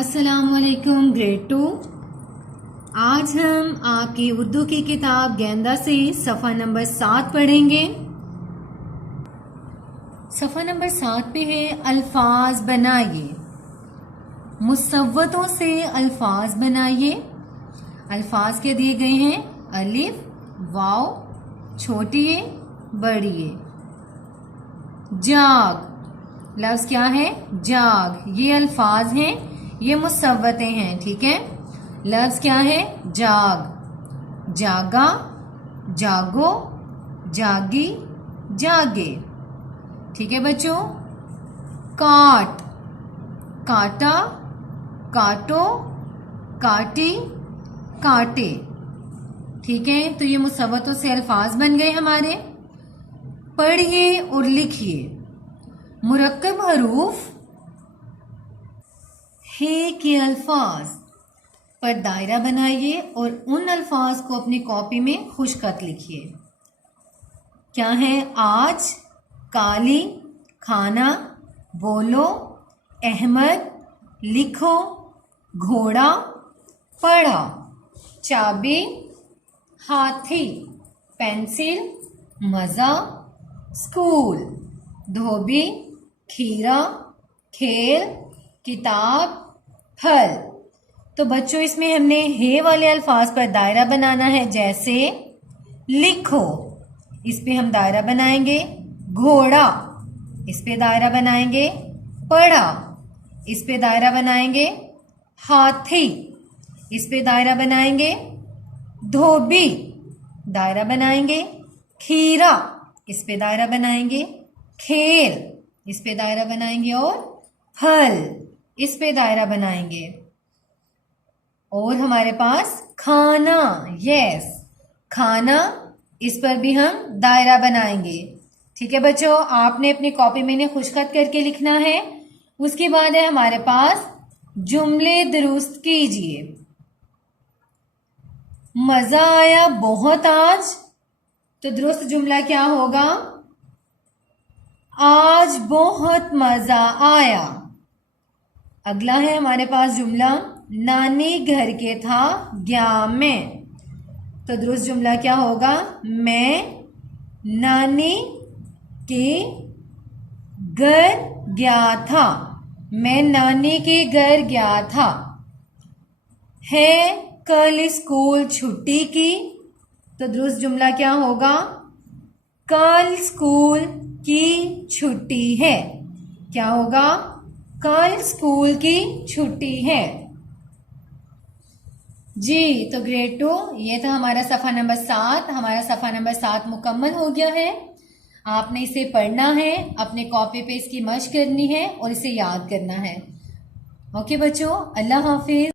अस्सलामुअलैकुम ग्रेड 2। आज हम आपकी उर्दू की किताब गेंदा से सफ़ा नंबर 7 पढ़ेंगे। सफ़ा नंबर 7 पे है अल्फाज बनाइए। मुसव्वतों से अल्फाज बनाइए। अल्फाज के दिए गए हैं अलिफ, वाव, छोटी ए, बड़ी ए। जाग, लफ्ज क्या है? जाग। ये अल्फाज हैं, ये मुसव्वतें हैं, ठीक है। लफ्ज क्या है? जाग, जागा, जागो, जागी, जागे, ठीक है बच्चों। काट, काटा, काटो, काटी, काटे, ठीक है। तो ये मुसव्वतों से अल्फाज बन गए हमारे। पढ़िए और लिखिए। मुरक्कब हरूफ हे के अल्फाज पर दायरा बनाइए और उन अल्फाज को अपनी कॉपी में खुशखत लिखिए। क्या है? आज, काली, खाना, बोलो, अहमद, लिखो, घोड़ा, पढ़ा, चाबी, हाथी, पेंसिल, मज़ा, स्कूल, धोबी, खीरा, खेल, किताब, फल। तो बच्चों इसमें हमने हे वाले अल्फाज पर दायरा बनाना है। जैसे लिखो, इस पे हम दायरा बनाएंगे। घोड़ा, इस पे दायरा बनाएंगे। पढ़ा, इस पे दायरा बनाएंगे। हाथी, इस पे दायरा बनाएंगे। धोबी, दायरा बनाएंगे। खीरा, इस पे दायरा बनाएंगे। खेल, इस पे दायरा बनाएंगे। और फल, इस पे दायरा बनाएंगे। और हमारे पास खाना, यस, खाना, इस पर भी हम दायरा बनाएंगे, ठीक है बच्चों। आपने अपनी कॉपी में इन्हें खुशखत करके लिखना है। उसके बाद है हमारे पास जुमले दुरुस्त कीजिए। मजा आया बहुत आज, तो दुरुस्त जुमला क्या होगा? आज बहुत मजा आया। अगला है हमारे पास जुमला नानी घर के था गया मैं, तो दुरुस्त जुमला क्या होगा? मैं नानी के घर गया था। मैं नानी के घर गया था। है कल स्कूल छुट्टी की, तो दुरुस्त जुमला क्या होगा? कल स्कूल की छुट्टी है। क्या होगा? कल स्कूल की छुट्टी है जी। तो ग्रेड 2 ये था हमारा सफ़ा नंबर 7। हमारा सफ़ा नंबर 7 मुकम्मल हो गया है। आपने इसे पढ़ना है, अपने कॉपी पे इसकी मश्क करनी है और इसे याद करना है। ओके बच्चों, अल्लाह हाफिज।